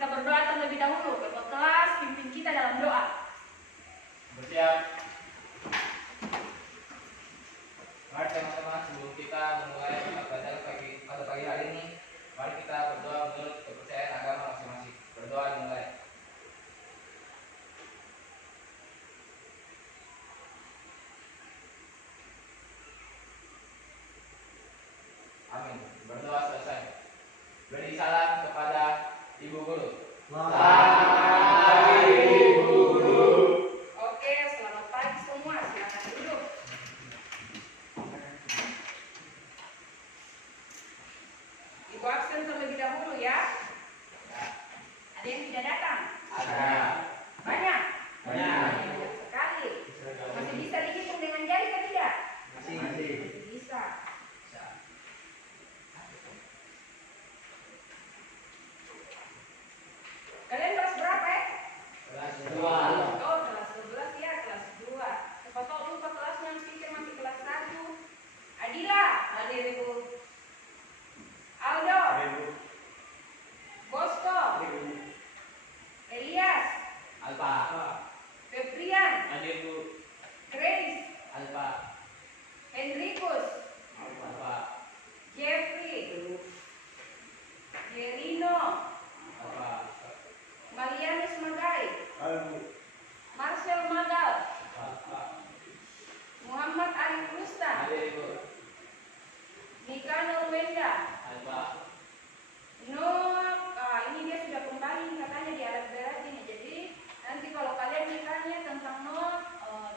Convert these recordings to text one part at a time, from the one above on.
kita berdoa terlebih dahulu. Ketua kelas pimpin kita dalam doa. Bersiap. Mari teman-teman, sebelum kita memulai pelajaran pada pagi hari ini, mari kita berdoa menurut kepercayaan agama masing-masing. Berdoa dimulai. Amin. Berdoa selesai. Beri salam kepada Ibu Guru. Selamat pagi, Ibu Guru. Oke, selamat pagi semua. Silakan duduk. Ibu absen terlebih dahulu ya. Ada yang tidak datang? Ada. Banyak? Banyak. Banyak sekali. Masih bisa dihitung dengan jari atau tidak? Masih. Masih bisa. Kalian kelas berapa ya? Kelas Oh, kelas 11 ya, kelas 2. Siapa tahu lupa kelasnya, yang pikir masih kelas 1. Adila, hadir Ibu. Aldo, Bosco, Elias, Alfa. Febrian, Hadir Bu. Grace, Alfa. Hendrikus, Alfa. Jeffrey, Yerino, Alfa. Malianus Magai, Marcel Magal, Alfa. Muhammad Ali Rustan, Hadir Bu. Nika Nurwenda, Alfa. Ini dia sudah kembali katanya di alat berat ini. Jadi nanti kalau kalian ditanya tentang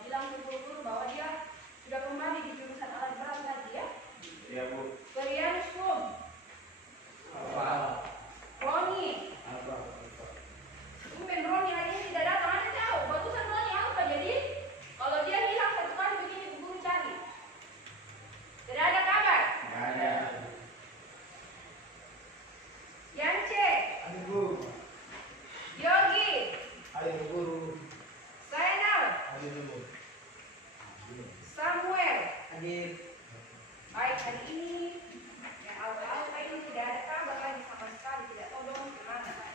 bilang ke guru bahwa dia sudah kembali di jurusan alat berat lagi ya. Iya Bu. Perianus Kum, Alfa. Roni, mungkin Roni hari ini tidak datang. Anda tahu bagusan Roni apa? Jadi kalau dia hilang satu kali begini guru cari. Tidak ada kabar. Nggak ada. Yance, Yogi, Zainal, Samuel. Baik, hari ini yang awal ini tidak ada kabar lagi sama sekali, tidak tahu dong kemana.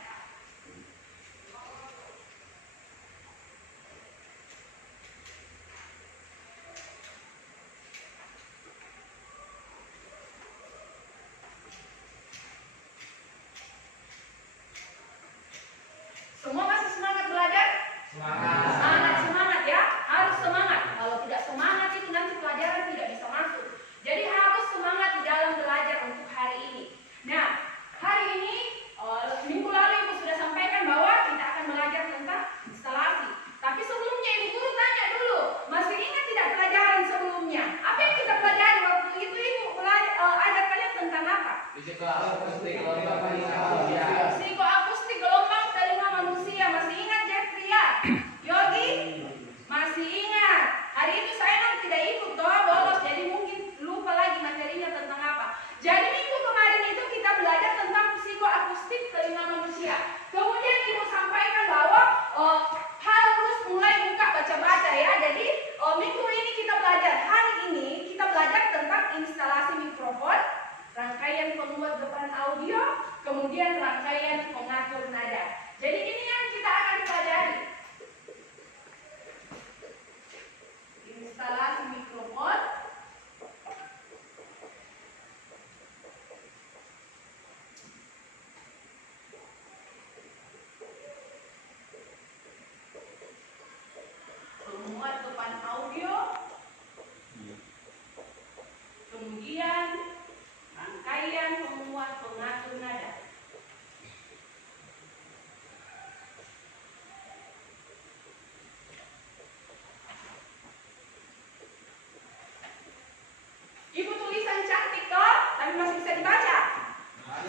Semua masih semangat belajar? Semangat. Sangat semangat ya, harus semangat. Kalau tidak semangat itu nanti pelajaran tidak bisa masuk. Jadi harus semangat di dalam belajar untuk hari ini. Nah, hari ini minggu lalu Ibu sudah sampaikan bahwa kita akan belajar tentang instalasi. Tapi sebelumnya Ibu Guru tanya dulu, masih ingat tidak pelajaran sebelumnya? Apa yang kita pelajari waktu itu? Ibu ajak kalian tentang apa? Psikoakustik gelombang manusia. Psikoakustik gelombang telinga manusia. Masih ingat Jeffrey ya? Yogi? Masih ingat. Hari itu saya nanti tidak ikut doa bolos, jadi mungkin lupa lagi materinya tentang apa. Jadi minggu kemarin itu kita belajar tentang psikoakustik telinga manusia. Kemudian Ibu sampaikan bahwa harus mulai buka baca-baca ya. Jadi minggu ini kita belajar, hari ini kita belajar tentang instalasi mikrofon, rangkaian penguat depan audio, kemudian rangkaian pengatur nada. Jadi ini yang kita akan pelajari. Instalasi mikrofon, penguat depan audio, kemudian rangkaian penguat pengatur nada. Ibu tulisan cantik kok, tapi masih bisa dibaca?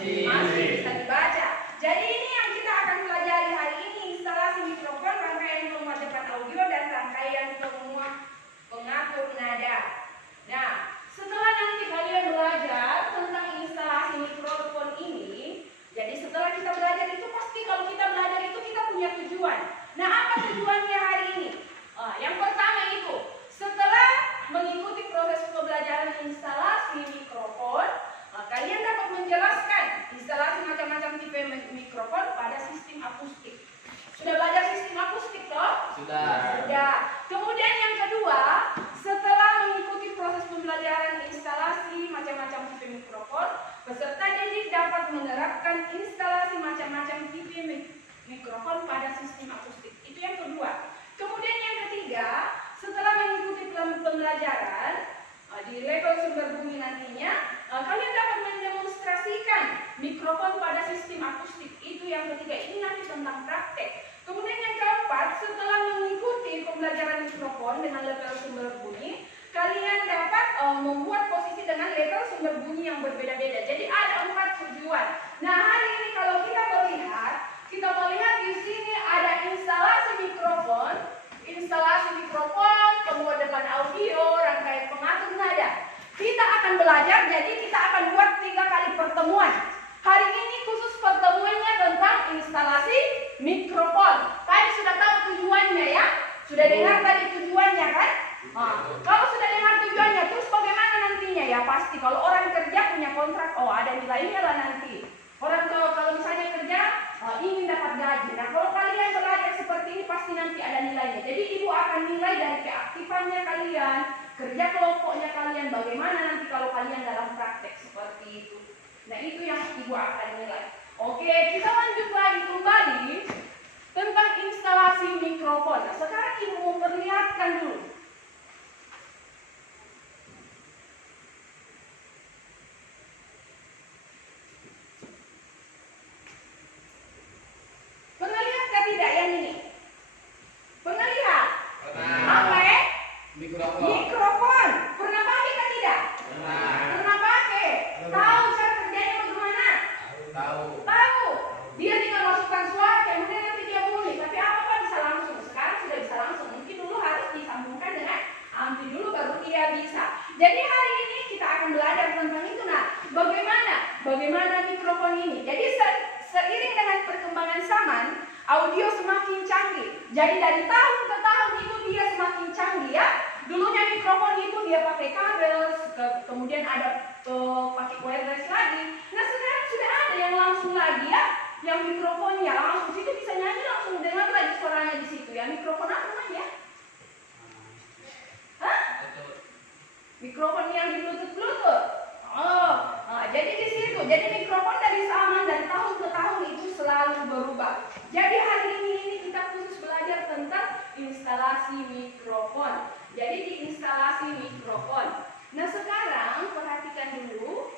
Masih bisa dibaca. Jadi ini yang kita akan pelajari hari ini, instalasi mikrofon, rangkaian penguat depan audio, dan rangkaian penguat pengatur nada. Nah, setelah nanti kalian belajar tentang instalasi mikrofon ini, jadi setelah kita belajar itu pasti kalau kita belajar itu kita punya tujuan. Nah, apa tujuannya hari ini? Yang pertama itu, setelah mengikuti proses pembelajaran instalasi mikrofon, kalian dapat menjelaskan instalasi macam-macam tipe mikrofon akustik. Sudah belajar sistem akustik toh? Sudah. Sudah. Kemudian yang kedua, setelah mengikuti proses pembelajaran instalasi macam-macam tipe mikrofon, peserta didik dapat menerapkan instalasi macam-macam tipe mikrofon pada sistem akustik. Itu yang kedua. Kemudian yang ketiga, setelah mengikuti pembelajaran di level sumber bumi nantinya, kalian dapat mendemonstrasikan mikrofon pada sistem akustik. Itu yang ketiga. Ini nanti tentang praktek. Kemudian yang keempat, setelah mengikuti pembelajaran mikrofon dengan level sumber bunyi, kalian dapat membuat posisi dengan level sumber bunyi yang berbeda-beda. Jadi ada 4 tujuan. Nah, hari ini kalau kita melihat di sini ada instalasi mikrofon, kemudian audio, rangkaian pengatur nada. Kita akan belajar, jadi kita akan buat 3 kali pertemuan. Hari ini khusus pertemuannya tentang instalasi mikrofon. Tadi sudah tahu tujuannya ya? Sudah dengar tadi tujuannya kan? Kalau sudah dengar tujuannya, terus bagaimana nantinya ya? Pasti kalau orang kerja punya kontrak, oh ada nilainya lah nanti. Orang kalau misalnya kerja ingin dapat gaji. Nah kalau kalian belajar seperti ini pasti nanti ada nilainya. Jadi ibu akan nilai dari keaktifannya kalian, kerja kelompoknya kalian, bagaimana nanti kalau kalian dalam praktek seperti itu. Nah itu yang ibu akan nilai. Oke, kita lanjut lagi kembali tentang instalasi mikrofon. Nah, sekarang ibu memperlihatkan dulu. Pernah lihat kah tidak yang ini? Pernah lihat? Apa ya? Mikrofon. Pernah pakai kah tidak? Pernah pakai. Tahu cara kerjanya bagaimana? Tahu. Dia tinggal masukkan suara, kemudian nanti dia bunyi. Tapi apa bisa langsung? Sekarang sudah bisa langsung. Mungkin dulu harus disambungkan dengan ampi dulu baru dia bisa. Jadi hari ini kita akan belajar tentang itu. Nah, bagaimana mikrofon ini? Jadi seiring dengan perkembangan zaman, audio semakin canggih. Jadi dari tahun ke tahun itu dia semakin canggih ya. Dulunya mikrofon itu dia pakai kabel, kemudian ada pakai wireless lagi. Nah sekarang sudah ada yang langsung lagi ya, yang mikrofonnya langsung situ bisa nyanyi langsung dengar lagi suaranya di situ ya. Mikrofon apa namanya? Hah? Mikrofon yang di Bluetooth. Oh, jadi di situ. Jadi mikrofon dari zaman dari tahun ke tahun itu selalu berubah. Jadi hari ini kita khusus belajar tentang instalasi mikrofon. Jadi di instalasi mikrofon. Nah sekarang perhatikan dulu.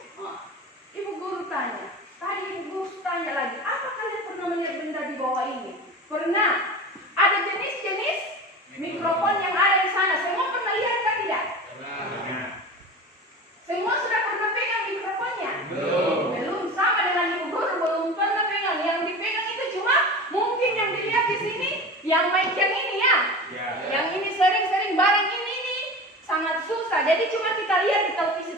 Ibu guru tanya. Tadi ibu guru tanya lagi. Apa kalian pernah melihat benda di bawah ini? Pernah. Ada jenis-jenis mikrofon yang ada di sana. Semua pernah lihat kan tidak? Semua sudah pernah pegang mikrofonnya? Belum. Sama dengan ibu guru belum pernah pegang. Yang dipegang itu cuma mungkin yang dilihat di sini, yang mic yang ini ya. Yang ini sering-sering barang ini nih sangat susah. Jadi cuma kita lihat di televisi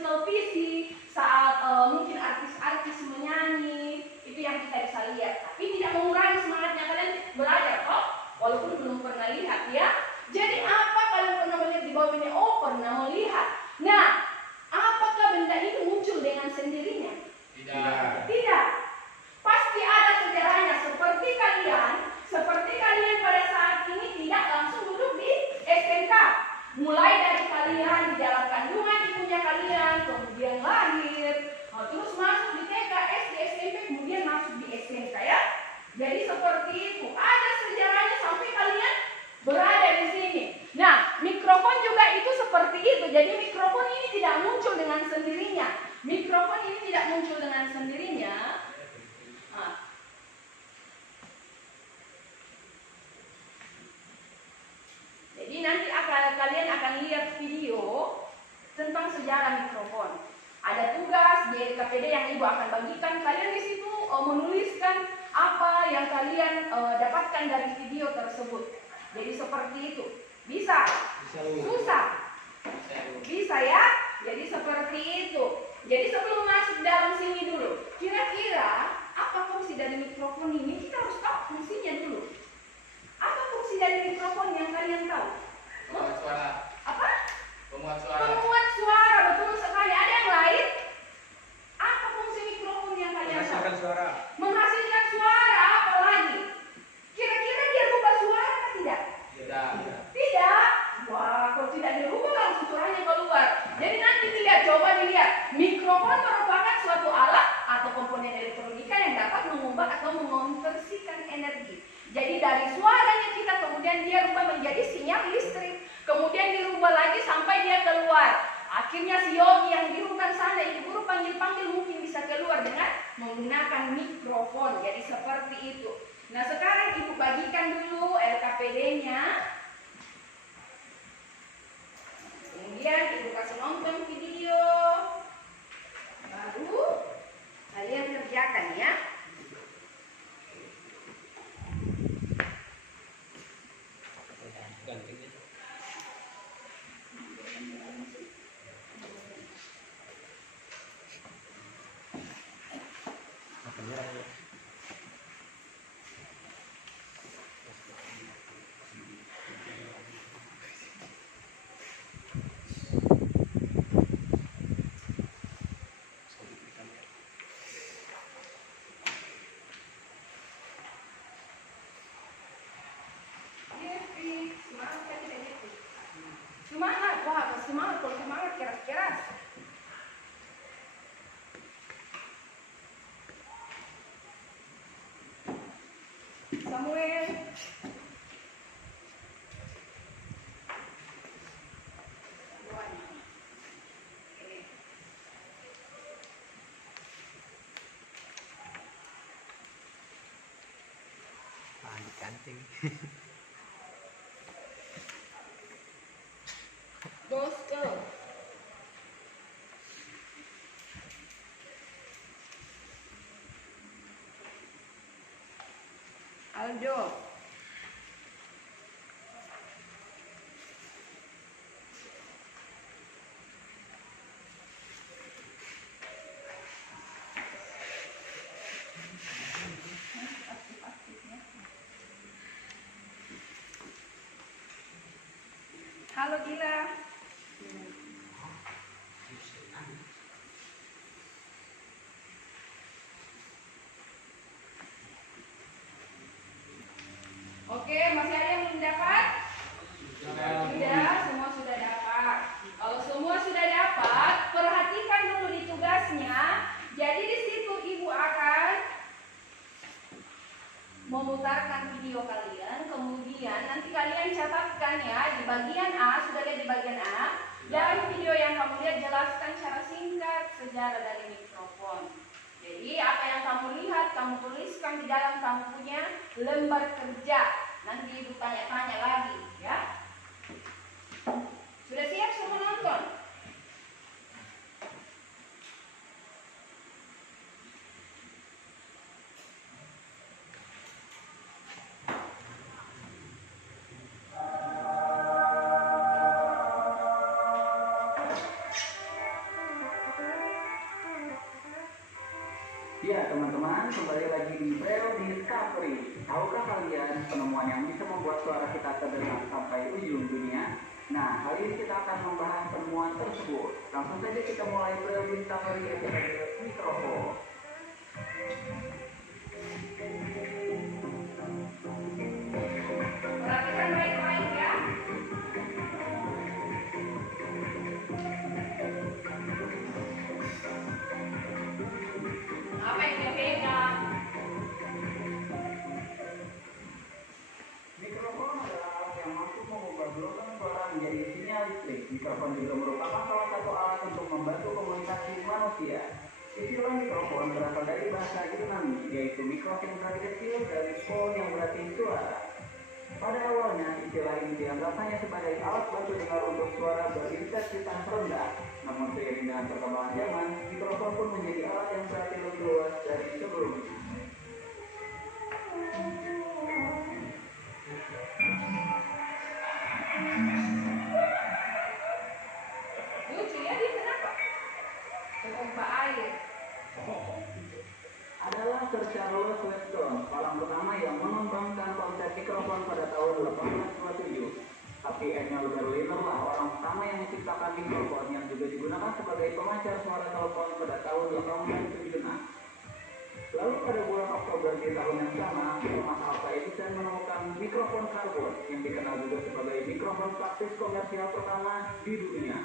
saat mungkin artis-artis menyanyi itu yang kita bisa lihat. Tapi tidak mengurangi semangatnya kalian belajar kok, walaupun belum pernah lihat ya. Jadi apa kalian pernah melihat di bawah ini? Oh pernah melihat. Nah, apakah benda itu muncul dengan sendirinya? Tidak. Pasti ada sejarahnya. Seperti kalian pada saat ini tidak langsung duduk di SMK. Mulai dari kalian di dalam kandungan ibunya kalian, kemudian lahir, terus masuk di TK, SD, SMP, kemudian masuk di SMK ya. Jadi seperti itu. Ada sejarahnya sampai kalian berada di sini. Nah, mikrofon juga itu seperti itu. Jadi mikrofon ini tidak muncul dengan sendirinya. Jadi nanti kalian akan lihat video tentang sejarah mikrofon. Ada tugas di KPD yang ibu akan bagikan. Kalian di situ menuliskan apa yang kalian dapatkan dari video tersebut. Jadi seperti itu. Bisa? Susah? Bisa ya? Jadi seperti itu. Jadi sebelum masuk dalam sini dulu, kira-kira apa fungsi dari mikrofon ini? Kita harus tahu fungsinya dulu. Apa fungsi dari mikrofon yang kalian tahu? Pemuat suara. Apa? Pemuat suara. Pemuat suara, betul sekali. Ada yang lain? Apa fungsi mikrofon yang kalian tahu? Menghasilkan suara. Menghasilkan suara, apa lagi? elektronika yang dapat mengubah atau mengonversikan energi. Jadi dari suaranya kita kemudian dia rubah menjadi sinyal listrik, kemudian dirubah lagi sampai dia keluar. Akhirnya si Yogi yang di rutan sana ibu guru panggil-panggil mungkin bisa keluar dengan menggunakan mikrofon. Jadi seperti itu. Nah sekarang ibu bagikan dulu LKPD-nya. Kemudian ibu kasih nonton video. Baru kalian kerjakan ya. Semangat, wah semangat, kalau semangat keras-keras. Samuel. Cantik. Bosco. Aldo. Halo Gila. Oke, masih ada yang belum dapat? Sudah, semua sudah dapat. Kalau semua sudah dapat, perhatikan dulu di tugasnya. Jadi di situ ibu akan memutarkan video kalian, kemudian nanti kalian catatkan ya di bagian A, sudah lihat di bagian A. Dalam video yang kamu lihat jelaskan secara singkat sejarah dari mikrofon. Jadi apa yang kamu lihat, kamu tuliskan di dalam kamu punya lembar kerja. Nanti ibu tanya-tanya lagi ya. Sudah siap semua nonton? Ya teman-teman, kembali lagi di Braille Discovery. Tahukah kalian penemuan yang bisa membuat suara kita terdengar sampai ujung dunia? Nah, hari ini kita akan membahas penemuan tersebut. Langsung saja kita mulai Braille Discovery episode mikrofon. Perhatikan baik-baik ya. Apa yang dia pegang? Mikrofon adalah alat yang mampu mengubah gelombang suara menjadi sinyal listrik. Mikrofon juga merupakan salah satu alat untuk membantu komunikasi manusia. Istilah mikrofon berasal dari bahasa Yunani, yaitu mikros yang berarti kecil dan phon yang berarti suara. Pada awalnya, istilah ini dianggap hanya sebagai alat bantu dengar untuk suara berintensitas rendah. Namun seiring dengan perkembangan zaman, mikrofon pun menjadi alat yang berarti lebih luas dari sebelumnya. Lucu ya, dia kenapa? Pompa air. Adalah Sir Charles Weston, orang pertama yang mengembangkan konsep mikrofon pada tahun 1827. Tapi Emil Berliner lah orang pertama yang menciptakan mikrofon yang juga digunakan sebagai pemancar suara telepon pada tahun 1876. Lalu pada bulan Oktober di tahun yang sama, Thomas Alva Edison menemukan mikrofon karbon yang dikenal juga sebagai mikrofon praktis komersial pertama di dunia.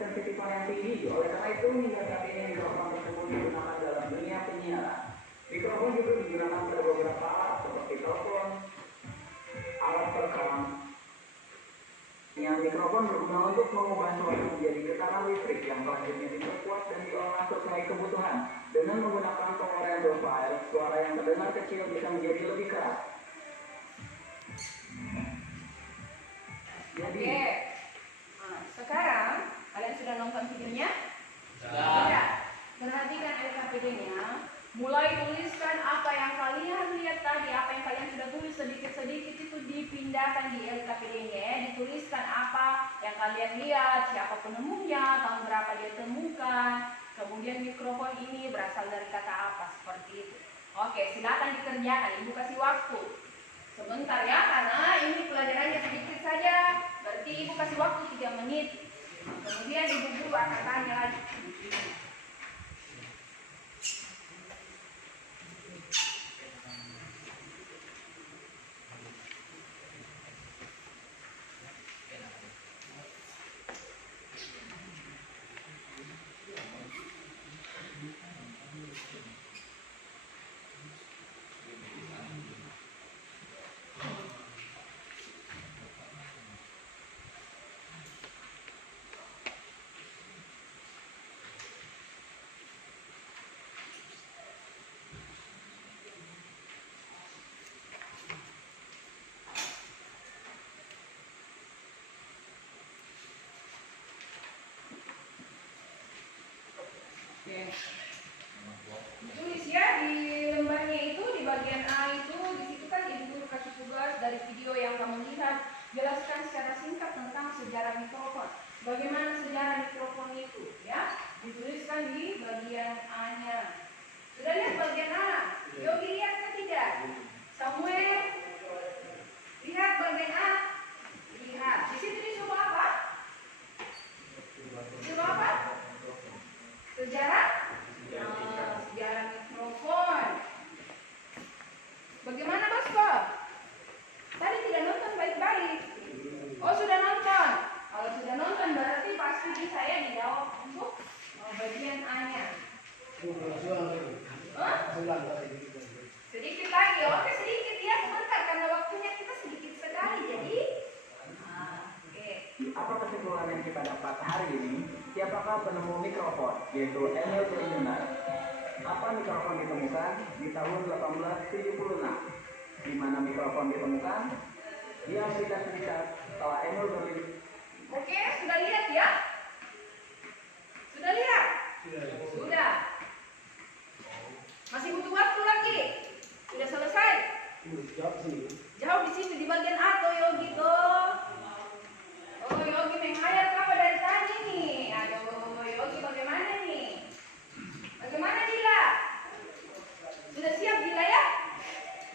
kesensitivan yang tinggi. Oleh karena itu, hingga saat ini mikrofon tersebut digunakan dalam dunia penyiaran. Mikrofon juga digunakan pada beberapa alat seperti telepon, alat perekam. Yang mikrofon berguna untuk mengubah suara menjadi getaran listrik yang selanjutnya diperkuat dan diolah sesuai kebutuhan. Dengan menggunakan power amplifier, suara yang terdengar kecil bisa menjadi lebih keras. Jadi, Oke. Nah, sekarang kalian sudah nonton videonya? Sudah. Perhatikan LKPD-nya. Mulai tuliskan apa yang kalian lihat tadi, apa yang kalian sudah tulis sedikit-sedikit itu dipindahkan di LKPD-nya. Dituliskan apa yang kalian lihat, siapa penemunya, tahun berapa dia temukan, kemudian mikrofon ini berasal dari kata apa, seperti itu. Oke, silakan dikerjakan. Ibu kasih waktu sebentar ya, karena ini pelajarannya sedikit saja. Berarti ibu kasih waktu 3 menit. Kemudian ibu guru akan tanya lagi. Oke. Tulis ya di lembarnya itu, di bagian A itu, di situ kan ibu guru kasih tugas dari video yang kamu lihat. Jelaskan secara singkat tentang sejarah mikrofon. Bagaimana sejarah mikrofon itu, ya? Dituliskan di bagian A-nya. Sudah lihat bagian A? Yogi lihat ke tidak? Samuel, lihat bagian A. Lihat. Di situ disuruh apa? Disuruh apa? Sejarah? Sejarah mikrofon. Bagaimana Bosco? Tadi tidak nonton baik-baik. Oh sudah nonton. Kalau sudah nonton berarti pasti bisa ya dijawab untuk bagian A-nya. Sedikit lagi, oke sedikit ya sebentar karena waktunya kita sedikit sekali jadi. Oke. apa kesimpulan yang kita dapat hari ini? Siapakah penemu mikrofon? Yaitu Emil Bermunar. Apa mikrofon ditemukan di tahun 1876? Di mana mikrofon ditemukan? Di Amerika Serikat setelah Emil Bermunar. Oke, sudah lihat ya? Sudah lihat? Sudah. Masih butuh waktu lagi? Sudah selesai? Jauh di situ di bagian A tuh Yogi tuh. Oh Yogi menghayat apa dari tadi nih? Aduh Yogi bagaimana nih? Bagaimana Dila? Sudah siap Dila ya?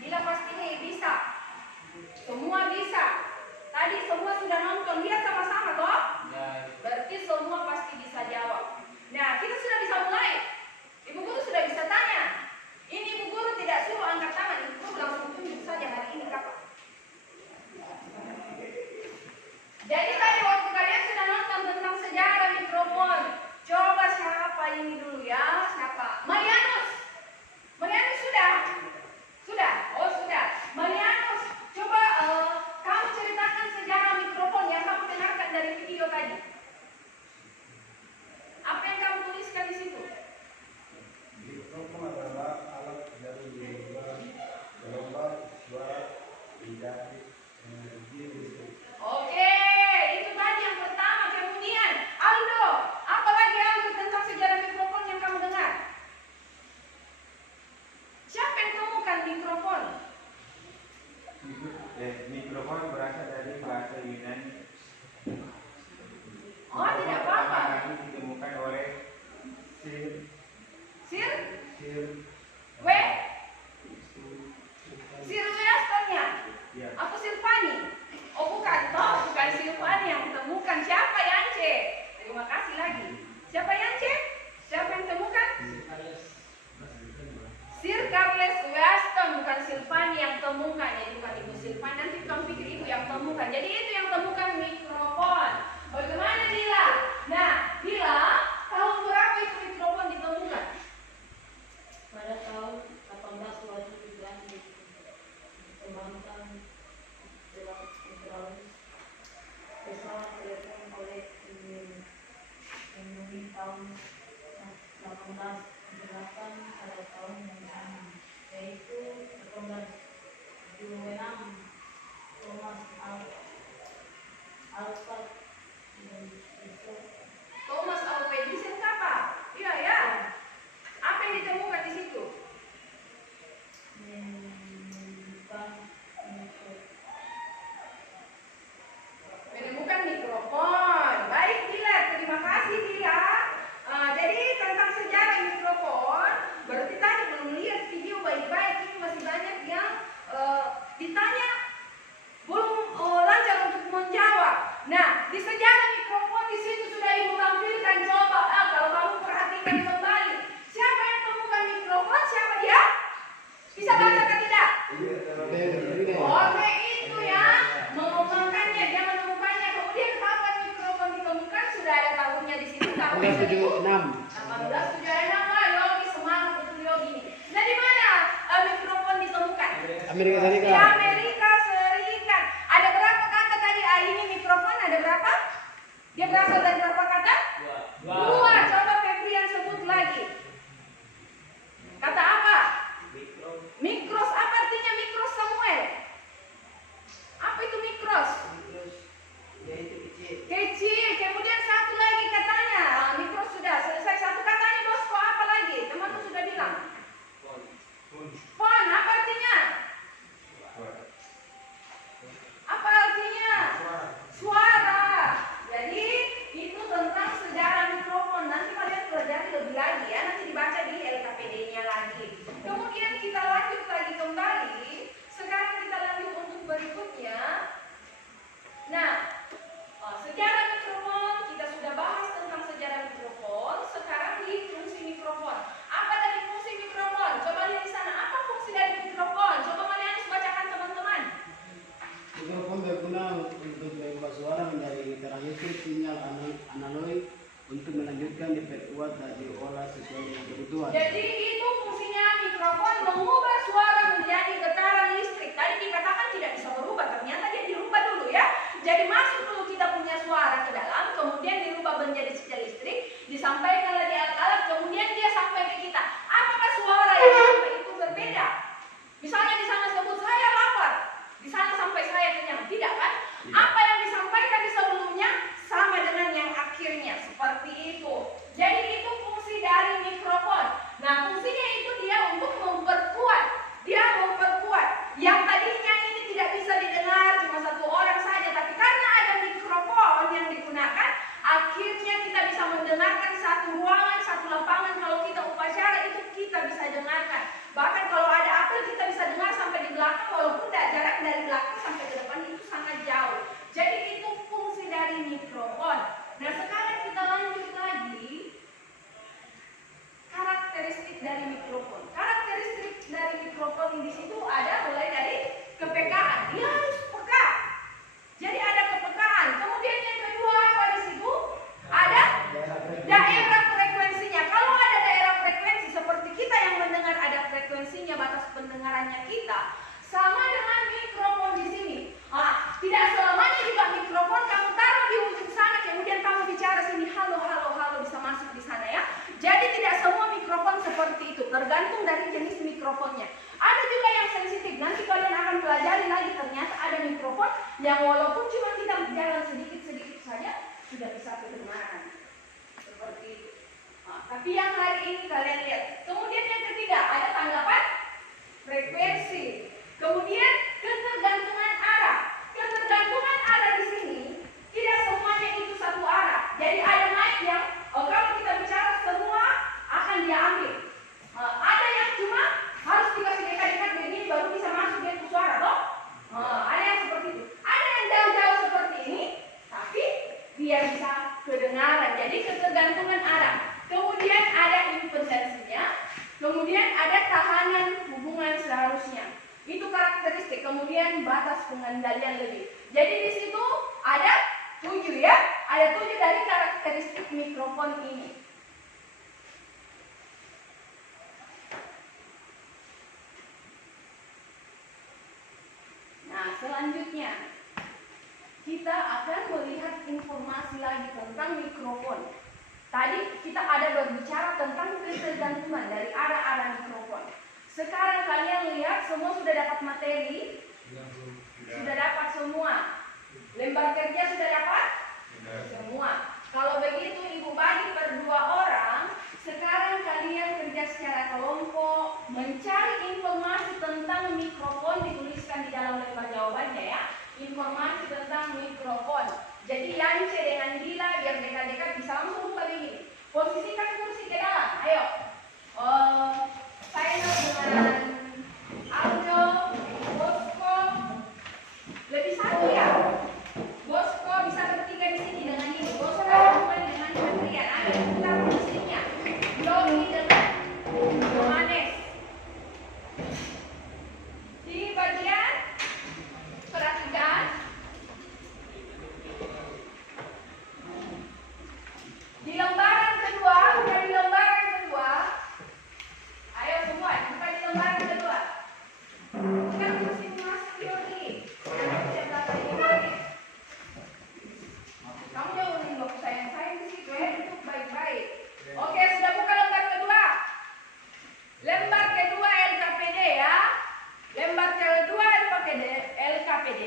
Dila pasti nih bisa. Semua bisa. Tadi semua sudah nonton, lihat sama-sama toh? Berarti semua pasti bisa jawab. Nah kita sudah bisa mulai. Ibu guru sudah bisa tanya. Ini ibu guru tidak suruh angkat tangan, ibu guru langsung tunjuk saja hari ini kapan. 1878 pada tahun yang sama, yaitu 1826 Thomas Alva Edison. Thomas Alva Edison apa? Iya ya. Apa yang ditemukan di situ? Menemukan mikrofon. Baik Dila, terima kasih Dila. Jadi tentang sejarah mikrofon, berarti tadi belum lihat video baik-baik, ini masih banyak yang ditanya belum lancar untuk menjawab. Nah, di sejarah mikrofon di situ sudah Ibu tampilkan. Coba kalau kamu perhatikan kembali, siapa yang temukan mikrofon? Siapa dia? Bisa baca atau tidak? Oke, itu ya, mengembangkannya, dia menemukannya. Kemudian kapan mikrofon ditemukan? Sudah ada tahunnya di situ. Tahun 1876. Wah, Yogi semangat betul Yogi. Nah, di mana mikrofon ditemukan? Amerika Di Serikat. Amerika Serikat. Ada berapa kata tadi ini mikrofon? Ada berapa? Dia berasal dari berapa kata? Dua. Coba Febrian sebut lagi. Kata apa? Mikros. Apa artinya mikros, Samuel? Apa itu mikros? Kecil. Kemudian satu lagi katanya. Mikros sudah selesai. Satu katanya Bosco, apa lagi? Temanmu sudah bilang. Fon. Apa artinya? Apa artinya? Suara. Jadi itu tentang sejarah mikrofon. Nanti kalian pelajari lebih lagi ya. Nanti dibaca di LKPD-nya lagi. Kemudian kita lanjut lagi kembali. Sekarang kita lanjut untuk berikutnya. Nah, sejarah mikrofon kita sudah bahas tentang sejarah mikrofon. Sekarang di fungsi mikrofon. Apa dari fungsi mikrofon? Coba lihat di sana. Apa fungsi dari mikrofon? Coba kalian bacakan teman-teman. Mikrofon berguna untuk mengubah suara menjadi getaran listrik sinyal analog untuk melanjutkan diperkuat dan diolah sesuai dengan kebutuhan. Jadi itu fungsinya mikrofon, mengubah suara menjadi getaran listrik. Tadi dikatakan tidak bisa berubah, ternyata dia dirubah dulu ya. Jadi masuk dulu kita punya suara ke dalam, kemudian dirubah menjadi sinyal listrik, disampaikan di alat-alat, kemudian dia sampai ke kita. Apakah suara yang sampai itu berbeda? Misalnya di sana sebut saya lapar, di sana sampai saya kenyang, tidak kan? Apa yang disampaikan di sebelumnya sama dengan yang akhirnya, seperti itu. Jadi itu fungsi dari mikrofon. Nah, fungsinya itu dia untuk memperkuat. Dia memperkuat. Yang tadinya ini tidak bisa didengar cuma satu orang saja, tapi karena ada mikrofon yang digunakan, akhirnya kita bisa mendengarkan satu ruangan, satu lapangan. Kalau kita upacara itu kita bisa dengarkan. Bahkan kalau ada apel kita bisa dengar sampai di belakang, walaupun jarak dari belakang sampai ke depan itu sangat jauh. Jadi itu fungsi dari mikrofon. Nah, sekarang kita lanjut lagi karakteristik dari mikrofon. Karakteristik dari mikrofon di situ ada mulai dari kepekaan. Dia harus peka. Jadi ada kepekaan. Kemudian yang kedua apa di situ? Ada daerah frekuensinya. Kalau ada daerah frekuensi seperti kita yang mendengar ada frekuensinya, batas pendengarannya kita sama dengan mikrofon di sini. Tidak selamanya juga mikrofon kamu taruh di ujung sana, kemudian kamu bicara sini halo halo halo bisa masuk di sana ya. Jadi tidak semua mikrofon seperti itu, tergantung dari jenis mikrofonnya. Ada juga yang sensitif. Nanti kalian akan pelajari lagi, ternyata ada mikrofon yang walaupun cuma kita berjalan sedikit-sedikit saja sudah bisa kedengaran. Seperti itu. Tapi yang hari ini kalian lihat. Kemudian yang ketiga ada tanggapan frekuensi. Kemudian ketergantungan arah. Ketergantungan arah di sini tidak semuanya itu satu arah. Jadi ada mic yang kalau kita bicara semua akan diambil. Ada yang cuma harus dikasih dekat-dekat begini baru bisa masuk dia ke suara, toh? Ada yang seperti itu. Ada yang jauh-jauh seperti ini, tapi biar bisa kedengaran. Jadi ketergantungan arah. Kemudian ada impedansinya. Kemudian ada tahanan hubungan seharusnya. Itu karakteristik. Kemudian batas pengendalian lebih. Jadi di situ ada 7 ya. Ada 7 dari karakteristik mikrofon ini. Nah, selanjutnya kita akan melihat informasi lagi tentang mikrofon. Tadi kita ada berbicara tentang teman-teman dari arah-arah mikrofon. Sekarang kalian lihat semua sudah dapat materi? Sudah dapat semua. Lembar kerja sudah dapat? Semua. Kalau begitu ibu bagi per 2 orang. Sekarang kalian kerja secara kelompok, mencari informasi tentang mikrofon, dituliskan di dalam lembar jawabannya ya. Informasi tentang mikrofon. Jadi Yance dengan Dila biar dekat-dekat bisa langsung buka begini. Posisikan kursi ke dalam. Ayo. Saya dengan Aldo, Bosco. Lebih satu ya. Bosco bisa bertiga di sini dengan ini. Bosco kembali dengan Adrian. Ayo kita posisinya. Yogi dengan Yohanes. Di bagian perhatikan. Di lembaran kedua, bukan di lembaran kedua. Ayo semua, bukan di lembaran kedua. Kan masing-masing Yogi. Kamu jauhin loh sayang-sayang di situ ya, duduk baik-baik. Oke, sudah buka lembar kedua. Lembar kedua LKPD ya. Lembar kedua LKPD.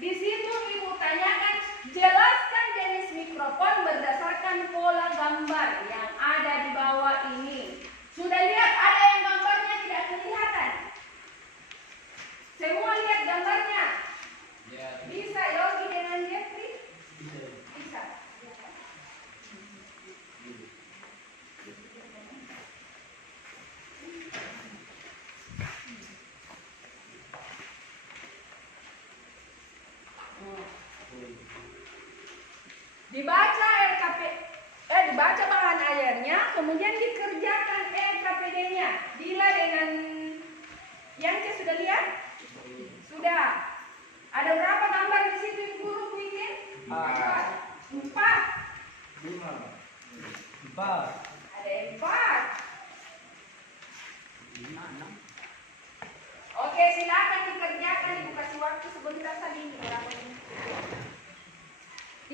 Di situ ibu tanyakan, jelaskan jenis mikrofon berdasarkan pola gambar yang ada di bawah ini. Sudah lihat ada yang gambarnya tidak kelihatan? Semua lihat gambarnya? Bisa Yogi dengan Jeffrey? Bisa. Dibaca bahan ajarnya, kemudian dikerjakan LKPD-nya. Dila dengan Yance sudah lihat? Sudah. Ada berapa gambar di situ yang guru bikin? 4. Ada 4. Oke, silakan dikerjakan. Ibu kasih waktu sebentar saja ini.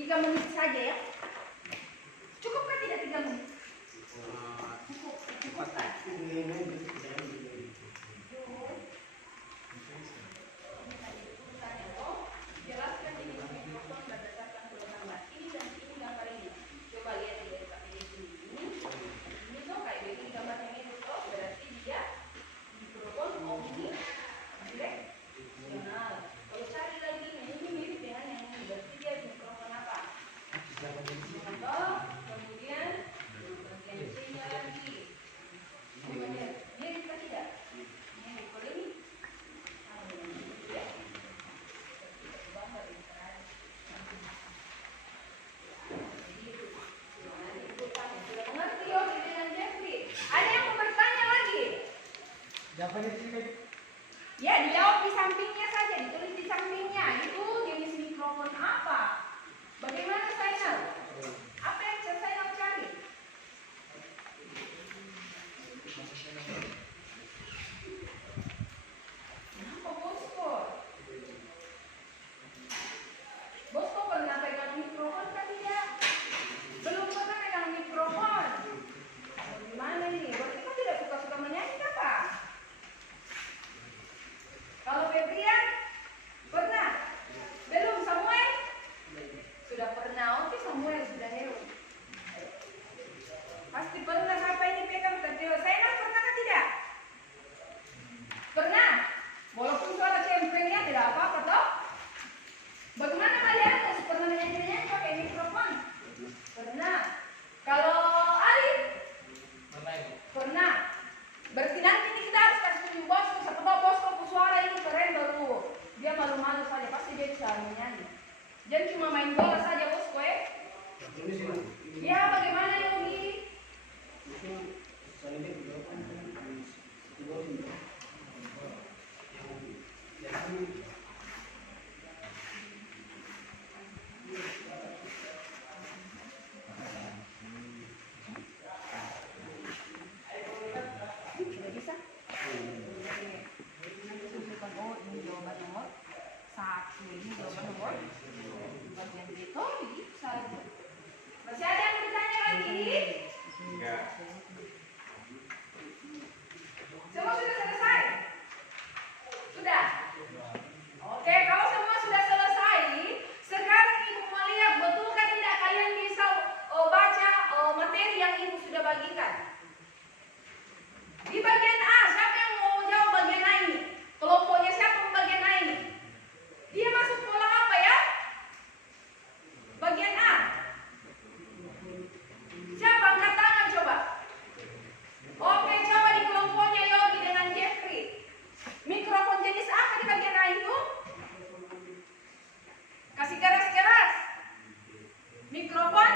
3 menit saja ya. Cukupkah tidak 3 menit? Cukup kan? Jelaskan jenis mikrofon berdasarkan pola gambar. Ini dan ini gambar ini. Coba lihat di LKPD ini. Ini tuh kayak begini gambarnya itu tuh. Berarti dia mikrofon omnidirectional. Kalau cari lagi ini mirip dengan yang ini. Berarti dia mikrofon apa? Contoh, kemudian bagian C-nya lagi. Kemudian mirip kan tidak? Mirip. Kalau ini ya, dijawab di sampingnya saja, ditulis di sampingnya. Itu jenis mikrofon apa? Bagaimana Zainal? Apa yang Zainal cari? Kenapa Bosco? Bosco pernah pegang mikrofon kan tidak? Belum pernah pegang mikrofon. Gimana ini? Berarti kau tidak suka-suka menyanyi apa? Kalau Febrian pernah? Belum Samuel? Sudah pernah. Oke Samuel sudah hewan. Pasti pernah. Siapa ini pegang tertiwa? Saya pernah kan tidak? Pernah. Walaupun suara cemprengnya tidak apa-apa toh. Bagaimana kalian? Pernah menyanyi pakai mikrofon? Pernah. Kalau Alif? Pernah. Berarti nanti kita harus kasih tunjuk Bosco. Siapa tahu Bosco suara ini keren baru. Dia malu-malu saja. Pasti dia bisa menyanyi. Jangan cuma main bola saja Bosco ya. Ya bagaimana Yogi? Sudah bisa? Tunjukkan, oh ini jawaban nomor 1. Ini jawaban nomor bagian B. Oh bisa. Masih ada yang bertanya lagi? Semua sudah selesai? Sudah? Oke, kalau semua sudah selesai, sekarang Ibu mau lihat betulkah tidak kalian bisa baca materi yang Ibu sudah bagikan. Di bagian A, siapa yang mau jawab bagian A ini? Kelompoknya siapa bagian A ini? Dia masuk pola apa ya? Bagian A. Siapa angkat tangan coba? Oke, coba di kelompoknya Yogi dengan Jeffrey. Mikrofon jenis apa di bagian A itu? Kasih keras-keras. Mikrofon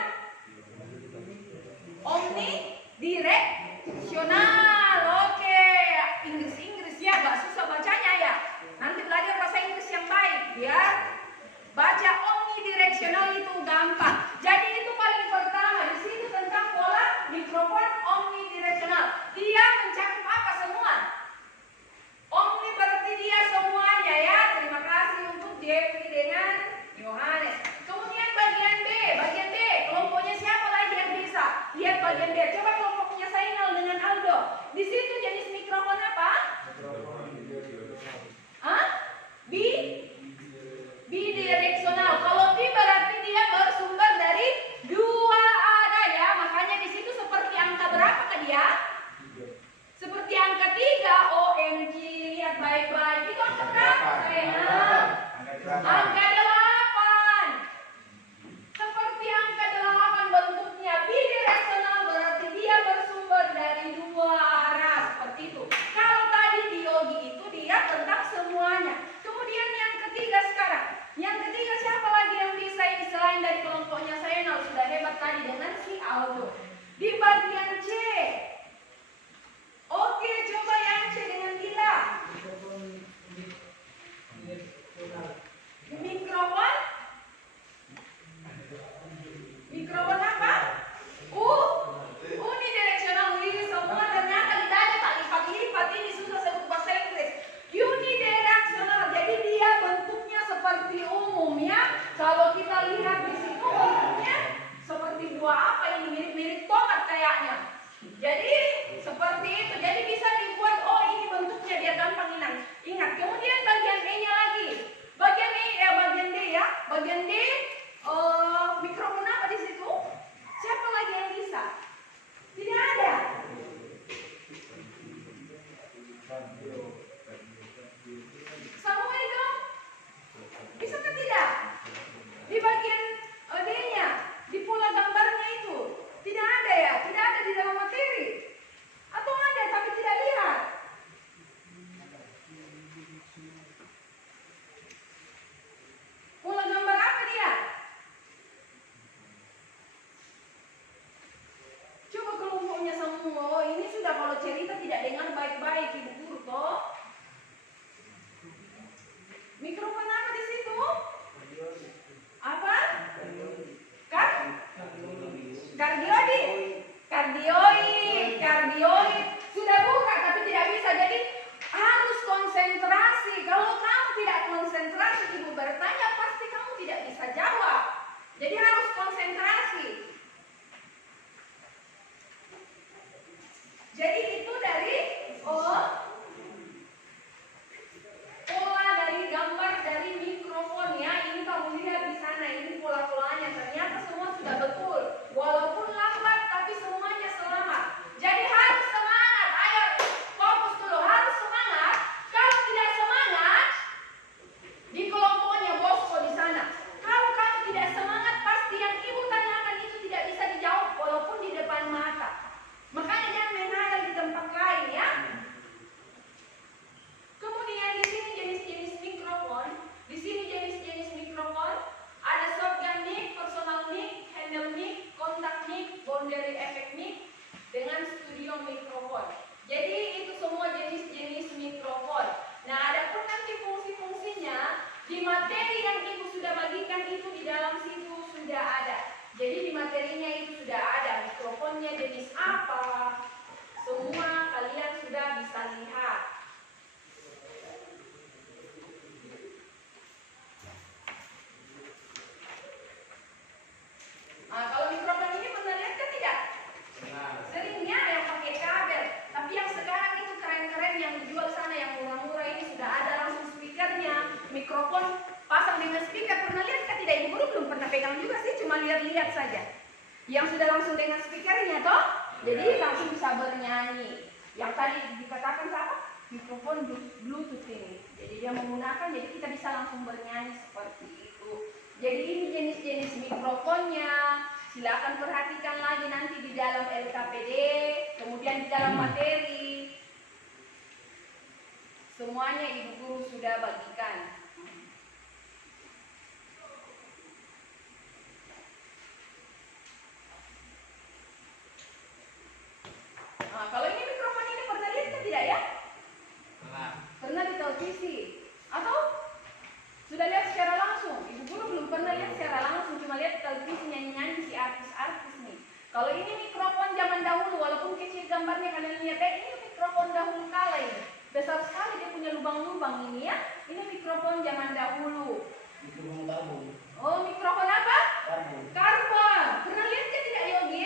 omnidireksional. Oke, Inggris ya, gak susah bacanya ya. Nanti belajar bahasa Inggris yang baik ya. Baca omnidireksional itu gampang. Jadi itu paling pertama di situ tentang pola mikrofon omnidireksional. Dia mencakup apa semua? Omni berarti dia semuanya ya. Terima kasih untuk Jeffrey dengan Yohanes. Kemudian bagian B, kelompoknya siapa lagi yang bisa? Lihat bagian B. Coba kelompoknya Sainal dengan Aldo. Di situ jenis mikrofon apa? Hah? Bidireksional. Kalau bi berarti dia bersumber dari dua arah ya. Makanya di situ seperti angka berapa ke dia? Seperti angka 3. OMG, lihat baik-baik. Itu angka berapa? Angka 8. Seperti angka 8 bentuknya. Bidireksional berarti dia bersumber dari dua arah. Seperti itu. Kalau tadi di Yogi itu dia tentang semuanya. Kemudian yang ketiga sekarang. Yang ketiga siapa lagi yang bisa ini selain dari kelompoknya Sainal? Sudah hebat tadi dengan si Aldo. Di bagian C. Oke, coba yang C dengan Gila. Mikrofon? Mikrofon apa? Unidireksional. Ini semua ternyata ditanya tak lipat-lipat. Ini susah sebut bahasa Inggris. Unidireksional. Jadi dia bentuknya seperti umum ya. Kalau kita lihat di situ bentuknya seperti buah apa ini, mirip-mirip tomat kayaknya. Jadi seperti itu. Jadi bisa dibuat ini bentuknya biar gampang ingat. Kemudian bagian E-nya lagi. Bagian D ya. Bagian D mikrofon apa di situ? Siapa lagi yang bisa? Tidak ada. Samuel dong? Bisa kan tidak? Di bagian D-nya, di pola gambarnya itu tidak ada ya? Tidak ada di dalam materi? Atau ada tapi tidak lihat? Pola gambar apa dia? Coba kelompoknya semua. Ini sudah kalau cerita tidak dengar baik-baik Ibu guru toh. Mikrofon apa di situ? Apa? Kardioid. Sudah buka tapi tidak bisa. Jadi harus konsentrasi. Kalau kamu tidak konsentrasi, Ibu bertanya pasti kamu tidak bisa jawab. Jadi harus konsentrasi. Jadi itu dari pola dari gambar dari mikrofon ya. Ini kamu lihat di sana, ini pola-polanya. Ternyata semua sudah betul. Walaupun lambat tapi semuanya selamat. Jadi harus semangat. Ayo fokus dulu, harus semangat. Kalau tidak semangat di kelompoknya bosku di sana. Kalau kamu tidak semangat pasti yang Ibu tanyakan itu tidak bisa dijawab walaupun di depan mata. Makanya jangan menghadap di tempat lain ya. Kemudian di sini jenis-jenis mikrofon. Di sini jenis-jenis mikrofon ada shotgun mic, personal mic, handle mic, kontak mic, boundary effect mic dengan studio mikrofon. Jadi itu semua jenis-jenis mikrofon. Nah, ada pun nanti fungsi-fungsinya di materi yang Ibu sudah bagikan itu di dalam situ sudah ada. Jadi di materinya itu sudah ada mikrofonnya jenis apa. Semua kalian sudah bisa lihat. Nah, kalau mikrofon ini pernah lihat kan tidak? Seringnya yang pakai kabel. Tapi yang sekarang itu keren-keren lihat-lihat saja. Yang sudah langsung dengan speakernya toh, jadi langsung bisa bernyanyi. Yang tadi dikatakan apa? Mikrofon Bluetooth ini. Jadi dia menggunakan, jadi kita bisa langsung bernyanyi seperti itu. Jadi ini jenis-jenis mikrofonnya. Silakan perhatikan lagi nanti di dalam LKPD, kemudian di dalam materi. Semuanya Ibu Guru sudah bagikan. Nah, kalau ini mikrofon ini pernah lihat kan tidak ya? Pernah di televisi? Atau sudah lihat secara langsung? Ibu Guru belum pernah lihat secara langsung, cuma lihat di televisi nyanyi-nyanyi si artis-artis nih. Kalau ini mikrofon zaman dahulu, walaupun kecil gambarnya kalian lihat ini mikrofon dahulu kala ini. Besar sekali dia punya lubang-lubang ini ya. Ini mikrofon zaman dahulu. Mikrofon karbon. Oh, mikrofon apa? Karbon. Karbon. Pernah lihat kan tidak Yogi?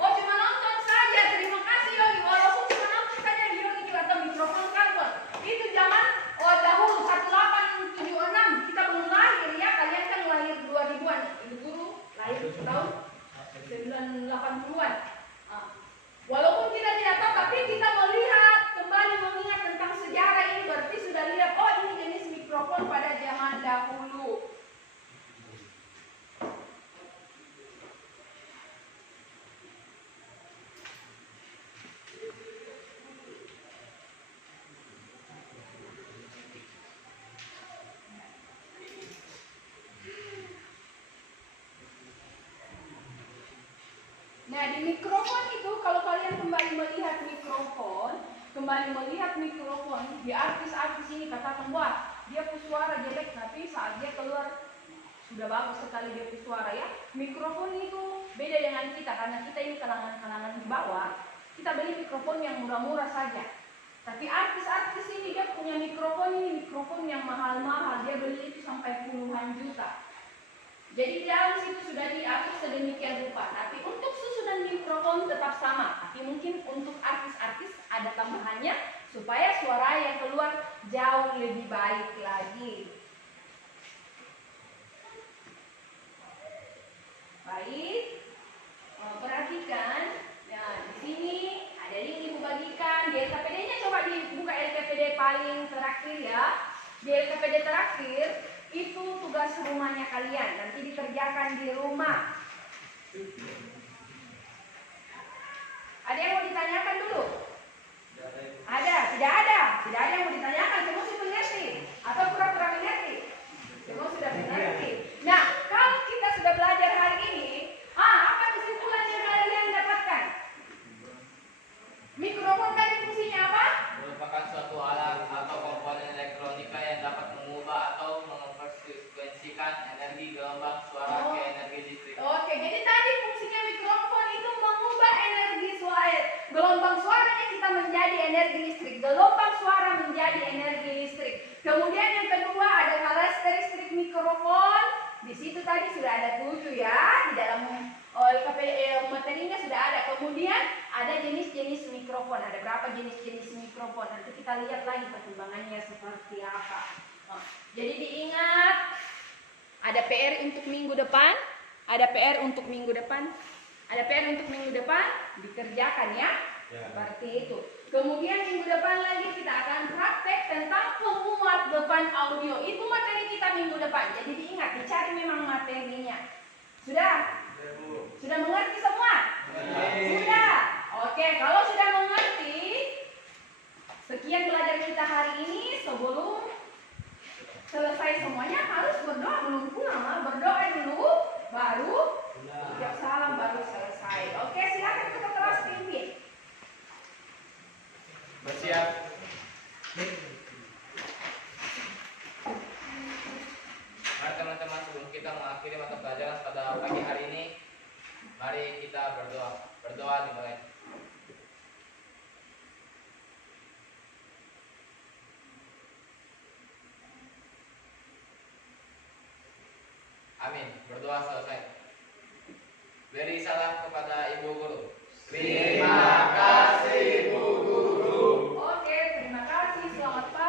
Oh, cuma nonton saja. Terima kasih Yogi. Walaupun cuma nonton saja Yogi juga tahu mikrofon karbon. Itu zaman dahulu 1876. Kita belum lahir ya. Kalian kan lahir 2000-an. Ibu Guru lahir tahun 80-an. Walaupun kita tidak tahu, tapi kita melihat kembali mengingat tentang sejarah ini, berarti sudah lihat, oh ini jenis mikrofon pada zaman dahulu. Nah, di mikrofon itu kalau kalian kembali melihat mikrofon di artis-artis ini katakan wah dia suara jelek, tapi saat dia keluar sudah bagus sekali dia suara ya. Mikrofon itu beda dengan kita karena kita ini kalangan-kalangan di bawah. Kita beli mikrofon yang murah-murah saja. Tapi artis-artis ini dia punya mikrofon yang mahal-mahal. Dia beli itu sampai puluhan juta. Jadi di dalam situ sudah diatur sedemikian rupa. Tapi untuk susunan mikrofon tetap sama. Tapi mungkin untuk artis-artis ada tambahannya supaya suara yang keluar jauh lebih baik lagi. Baik, perhatikan. Nah, di sini ada link Ibu bagikan. Di LKPD-nya coba dibuka LKPD paling terakhir ya. Di LKPD terakhir itu tugas rumahnya kalian, nanti dikerjakan di rumah. Ada yang mau ditanyakan dulu? Ada? Tidak ada? Tidak ada yang mau ditanyakan, semua sudah mengerti? Atau pura-pura mengerti? Semua sudah mengerti. Nah, kalau kita sudah belajar hari ini, apa kesimpulan yang kalian dapatkan? Mikrofon tadi fungsinya apa? Merupakan suatu alat atau komponen elektronika yang dapat mengubah atau mengefrekuensikan energi gelombang suara ke energi listrik. Oke, jadi tadi fungsinya mikrofon itu mengubah energi suara. Gelombang suaranya kita menjadi energi listrik. Gelombang suara menjadi energi listrik. Kemudian yang kedua ada karakteristik mikrofon. Di situ tadi sudah ada 7 ya. Di dalam materinya sudah ada. Kemudian ada jenis-jenis mikrofon. Ada berapa jenis-jenis mikrofon? Nanti kita lihat lagi perkembangannya seperti apa. Jadi diingat, ada PR untuk minggu depan, dikerjakan ya, seperti itu. Kemudian minggu depan lagi kita akan praktek tentang penguat beban audio. Itu materi kita minggu depan. Jadi diingat, dicari memang materinya. Sudah? Sudah mengerti semua? Sudah. Oke, kalau sudah mengerti, sekian belajar kita hari ini. Sebelum selesai semuanya harus berdoa, belum pulang, berdoa dulu, baru ucap salam, baru selesai. Oke, silakan ketua kelas pimpin. Bersiap. Mari teman-teman, sebelum kita mengakhiri mata pelajaran pada pagi hari ini, mari kita berdoa. Berdoa dimulai. Amin. Berdoa selesai. Beri salam kepada Ibu Guru. Terima kasih, Bu Guru. Oke, terima kasih. Selamat pagi.